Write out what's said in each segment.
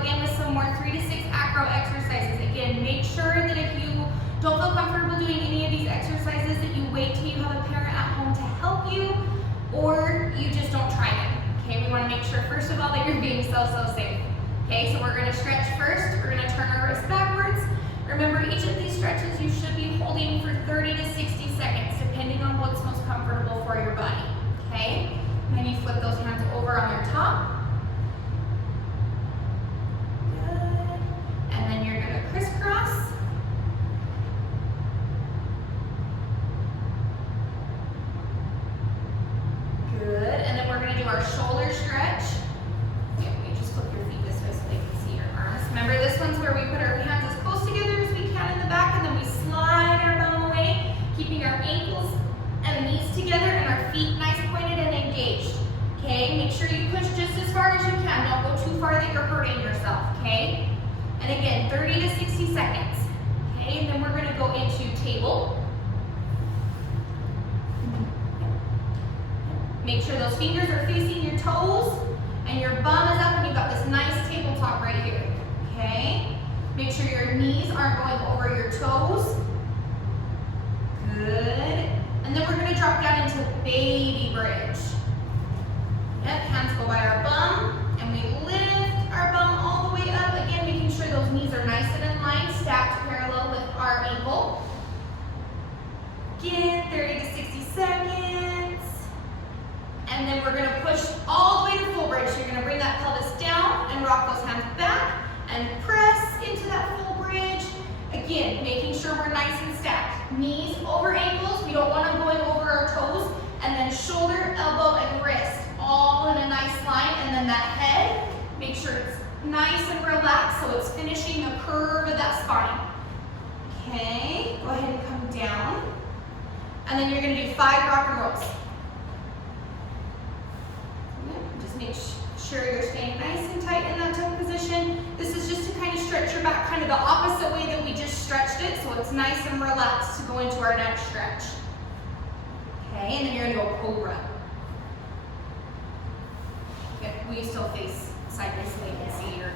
again with some more 3 to 6 acro exercises. Again, make sure that if you don't feel comfortable doing any of these exercises that you wait till you have a parent at home to help you, or you just don't try them. Okay, we want to make sure first of all that you're being so safe. Okay, so we're going to stretch first. We're going to turn our wrist backwards. Remember, each of these stretches you should be holding for 30 to 60 seconds, depending on what's most comfortable for your body. Okay, and then you flip those hands over on their top. Good. And then you're going to crisscross. Good. And then we're going to do our shoulder stretch. You just flip your feet this way so they can see your arms. Remember, this one's where we put our hands as close together as we can in the back, and then we slide our bum away, keeping our ankles and knees together and our feet nice pointed and engaged. Okay, make sure you push just as far as you can. Don't go too far that you're hurting yourself, okay? And again, 30 to 60 seconds. Okay, and then we're gonna go into table. Make sure those fingers are facing your toes and your bum is up and you've got this nice tabletop right here, okay? Make sure your knees aren't going over your toes. Good. And then we're gonna drop down into baby bridge. Yep, hands go by our bum and we lift our bum all the way up. Again, making sure those knees are nice and in line, stacked parallel with our ankle. Again, 30 to 60 seconds. And then we're gonna push all the way to full bridge. So you're gonna bring that pelvis down and rock those hands back and press into that full bridge. Again, making sure we're nice and stacked. Knees over ankles. We don't want them going over our toes. And then shoulder, elbow, and wrist all in a nice line. And then that head, make sure it's nice and relaxed so it's finishing the curve of that spine. Okay, go ahead and come down. And then you're gonna do 5 rock and rolls. Just make sure you're staying nice and tight in that toe position. This is just to kind of stretch your back kind of the opposite way that we just stretched it, so it's nice and relaxed to go into our next stretch. Okay, and then you're gonna go cobra. Yep, we still face sideways so you can see your,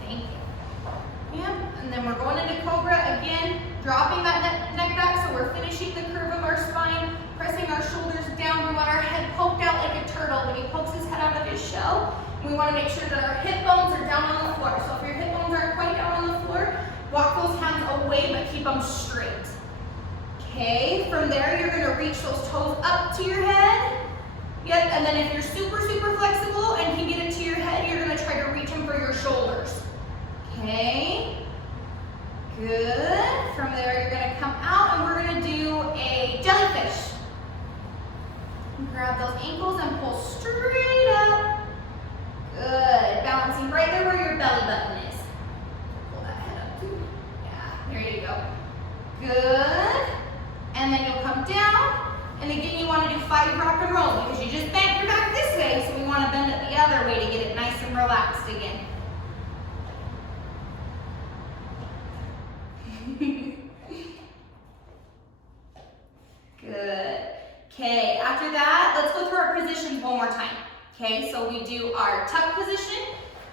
thank you. Yep, and then we're going into cobra again, dropping that neck back so we're finishing the curve of our spine, pressing our shoulders down. We want our head poked out like a turtle when he pokes his head out of his shell. We want to make sure that our hip bones are down on the floor. So if your hip bones aren't quite down on the floor, walk those hands away but keep them straight. Okay, from there you're going to reach those toes up to your head. Yep, and then if you're super flexible and can get it to your head, you're going to try to reach them for your shoulders. Okay, good. From there you're going to come out and we're going to do a jellyfish. Grab those ankles and pull straight up. Good. Balancing right there where your belly button is. Pull that head up too. Yeah, there you go. Good. And then you'll come down. And again, you want to do 5 rock and rolls because you just bent your back this way, so we want to bend it the other way to get it nice and relaxed again. Good. Okay, after that, let's go through our positions one more time. Okay, so we do our tuck position,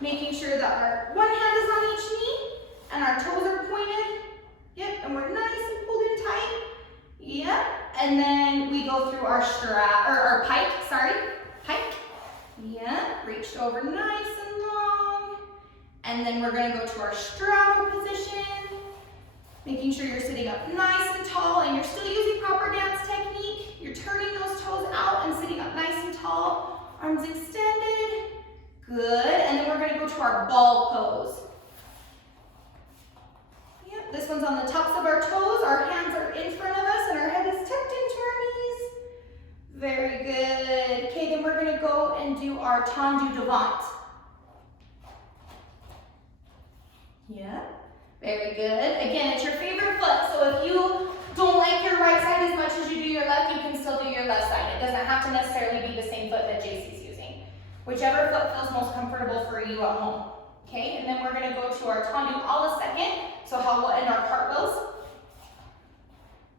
making sure that our one hand is on each knee and our toes are pointed. Yep, and we're nice and pulled in tight. Yep, and then we go through our pike. Pike. Yep, reached over nice and long. And then we're gonna go to our straddle position, making sure you're sitting up nice and tall and you're still using proper dance technique. You're turning those toes out and sitting up nice and tall. Arms extended. Good. And then we're going to go to our ball pose. Yep, this one's on the tops of our toes. Our hands are in front of us and our head is tucked into our knees. Very good. Okay, then we're going to go and do our tendu devant. Yep. Very good. Again, it's your favorite foot, so if you don't like your right side as much as you do your left, you can still do your left side. It doesn't have to necessarily be the same foot that JC's using. Whichever foot feels most comfortable for you at home. Okay, and then we're going to go to our tendu a la second, so how we'll end our cartwheels.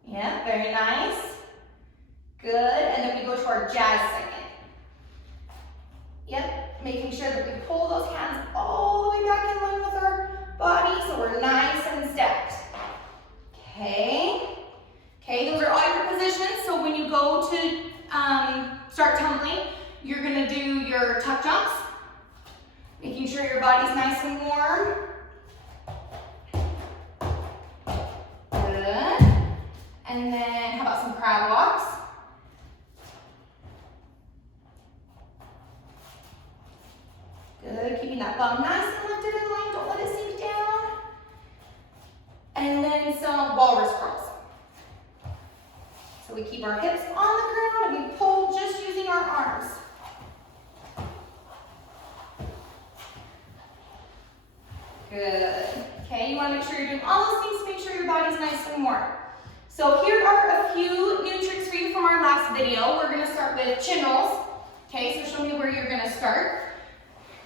Yeah, very nice. Good, and then we go to our jazz second. Yep, making sure that we pull those hands all the way back in body so we're nice and stacked. Okay. Okay, those are all your positions. So when you go to start tumbling, you're gonna do your tuck jumps, making sure your body's nice and warm. Good. And then how about some crab walks? Good, keeping that bum nice and lifted in line, don't let it sink down. And then some walrus crawls. So we keep our hips on the ground and we pull just using our arms. Good. Okay, you want to make sure you're doing all those things to make sure your body's nice and warm. So here are a few new tricks for you from our last video. We're going to start with chin rolls. Okay, so show me where you're going to start.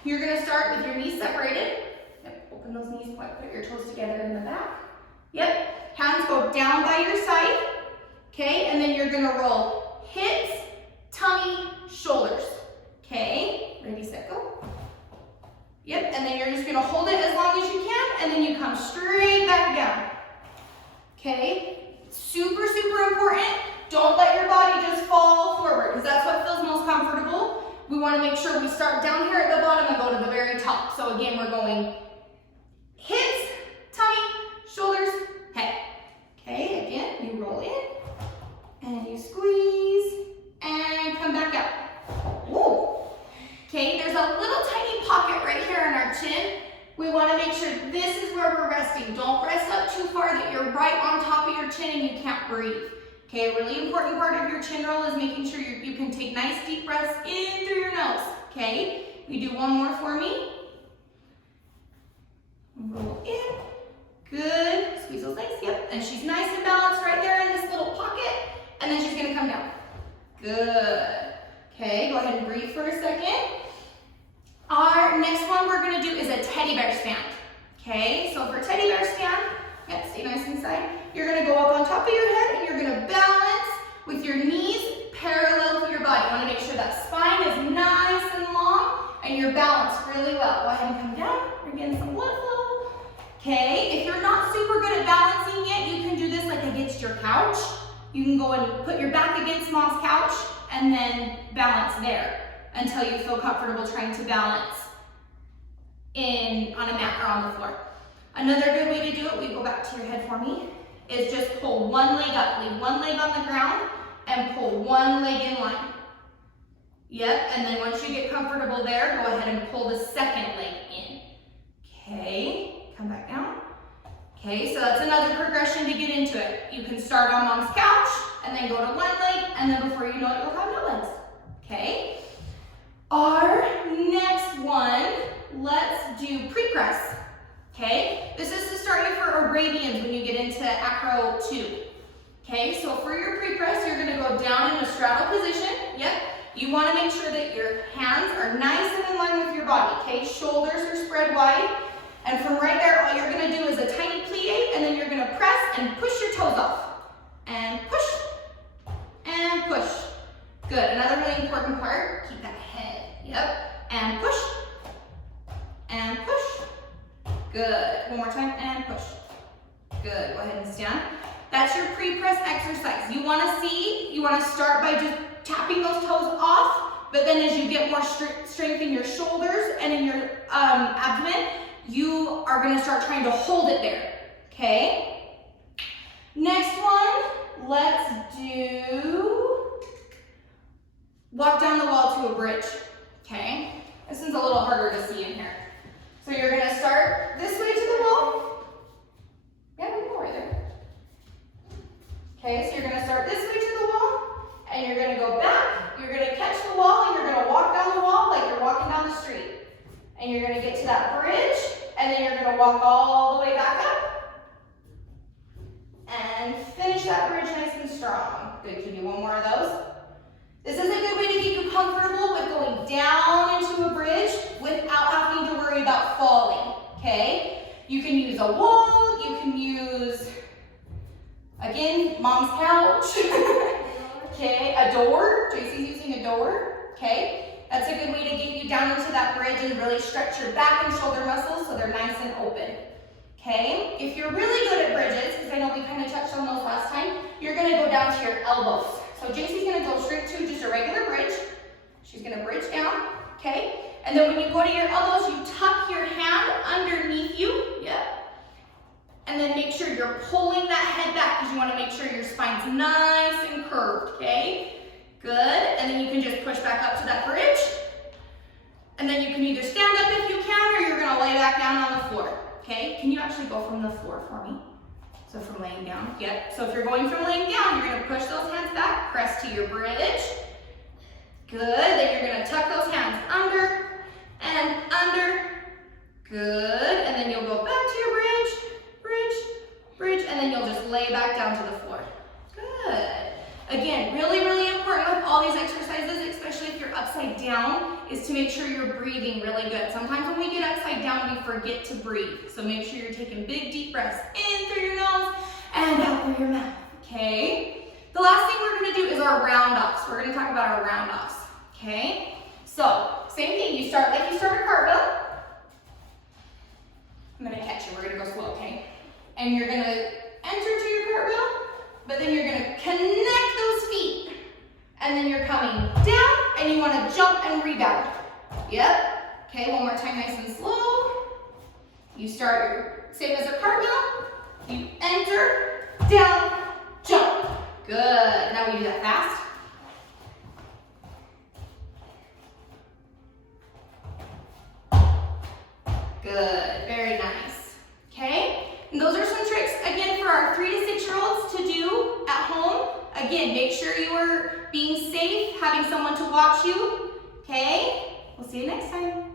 You're going to start with your knees separated. Yep, open those knees, put your toes together in the back. Yep, hands go down by your side. Okay, and then you're going to roll hips, tummy, shoulders. Okay, ready, set, go. Yep, and then you're just going to hold it as long as you can, and then you come straight back down. Okay, super, super important. Don't let your body just fall forward, because that's what feels most comfortable. We want to make sure we start down here at the bottom and go to the very top. So again, we're going hips, tummy, shoulders, head. Okay, again, you roll in, and you squeeze, and come back out. Whoa. Okay, there's a little tiny pocket right here in our chin. We want to make sure this is where we're resting. Don't rest up too far that you're right on top of your chin and you can't breathe. Okay, a really important part of your chin roll is making sure you can take nice deep breaths in through your nose. Okay, you do one more for me. Roll in. Good. Squeeze those legs. Yep. And she's nice and balanced right there in this little pocket. And then she's going to come down. Good. Okay, go ahead and breathe for a second. Our next one we're going to do is a teddy bear stand. Okay, so for teddy bear stand, yep, stay nice inside. You're going to go up on top of your head and you're going to balance with your knees parallel to your body. You want to make sure that spine is nice and long and you're balanced really well. Go ahead and come down. Bring in some blood flow. Okay, if you're not super good at balancing yet, you can do this like against your couch. You can go and put your back against mom's couch and then balance there until you feel comfortable trying to balance on a mat or on the floor. Another good way to do it, we go back to your head for me, is just pull one leg up. Leave one leg on the ground and pull one leg in line. Yep, and then once you get comfortable there, go ahead and pull the second leg in. Okay, come back down. Okay, so that's another progression to get into it. You can start on mom's couch and then go to one leg, and then before you know it, you'll have no legs. Okay? Our next one, let's do pre-press. Okay? This is to start you for Arabians when you get into Acro 2. Okay, so for your pre-press, you're going to go down in a straddle position. Yep. You want to make sure that your hands are nice and in line with your body. Okay, shoulders are spread wide. And from right there, all you're going to do is a tiny plie, and then you're going to press and push your toes off. And push. And push. Good. Another really important part, keep that head. Yep. And push. And push. Good. One more time, and push. Good. Go ahead and stand. That's your pre-press exercise. You want to start by just tapping those toes off, but then as you get more strength in your shoulders and in your abdomen, you are going to start trying to hold it there. Okay? Next one, let's do walk down the wall to a bridge. Okay? This one's a little harder to see in here. So you're going to start this way to the wall. Yeah, we can go right there. Okay, so you're going to start this way to the wall, and you're going to go back. You're going to catch the wall, and you're going to walk down the wall like you're walking down the street. And you're going to get to that bridge, and then you're going to walk all the way back up. And finish that bridge nice and strong. Good, can you do one more of those? This is a good way to get you comfortable with going down into a bridge without having to worry about falling, okay? You can use a wall, you can use, again, mom's couch, okay, a door. JC's using a door, okay? That's a good way to get you down into that bridge and really stretch your back and shoulder muscles so they're nice and open. okay? If you're really good at bridges, because I know we kind of touched on those last time, you're gonna go down to your elbows. So JC's gonna go straight to just a regular bridge. She's gonna bridge down, okay? And then when you go to your elbows, you tuck your hand underneath you, yep. And then make sure you're pulling that head back because you wanna make sure your spine's nice and curved, okay? Good, and then you can just push back up to that bridge. And then you can either stand up if you can, or you're gonna lay back down on the floor, okay? Can you actually go from the floor for me? So from laying down, yep. So if you're going from laying down, you're gonna push those hands back, press to your bridge. Good, then you're gonna tuck those hands under and under. Good, and then you'll go back to your bridge, bridge, and then you'll just lay back down to the floor. Good. Again, really, really important with all these exercises, especially if you're upside down, is to make sure you're breathing really good. Sometimes when we get upside down, we forget to breathe. So make sure you're taking big, deep breaths in through your nose and out through your mouth, okay? The last thing we're gonna do is our round-offs. We're gonna talk about our round-offs, okay? So, same thing, you start like you start a cartwheel. I'm gonna catch you, we're gonna go slow, okay? And you're gonna enter to your cartwheel, but then you're gonna connect those feet. And then you're coming down and you wanna jump and rebound. Yep, okay, one more time, nice and slow. You start your, same as a cartwheel. You enter, down, jump. Good, now we do that fast. Good, very nice, okay? And those are some tricks, again, for our 3 to 6-year-olds to do at home. Again, make sure you are being safe, having someone to watch you, okay? We'll see you next time.